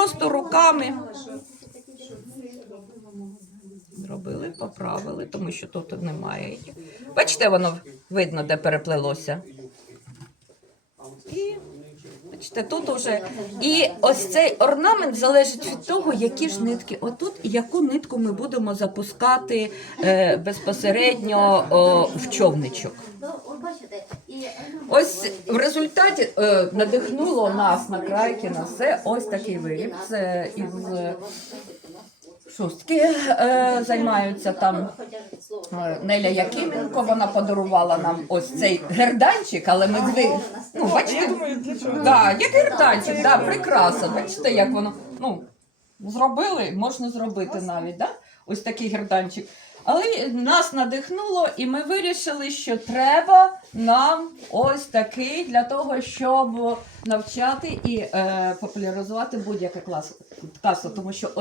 просто руками. Зробили, поправили, тому що тут немає. Бачите, воно видно, де переплелося. І бачите, тут уже. І ось цей орнамент залежить від того, які ж нитки отут, і яку нитку ми будемо запускати е, безпосередньо о, в човничок. Ось в результаті е, надихнуло нас на Крайкіна все ось такий виріб. Це із шостки е, займаються там. Е, Неля Якименко, вона подарувала нам ось цей герданчик, але ми звик. Ну, бачите, да, як герданчик, да, прикраса. Бачите, як воно ну, зробили, можна зробити навіть, да? ось такий герданчик. Але нас надихнуло, і ми вирішили, що треба нам ось такий для того, щоб навчати і е, популяризувати будь-яке класо, тому що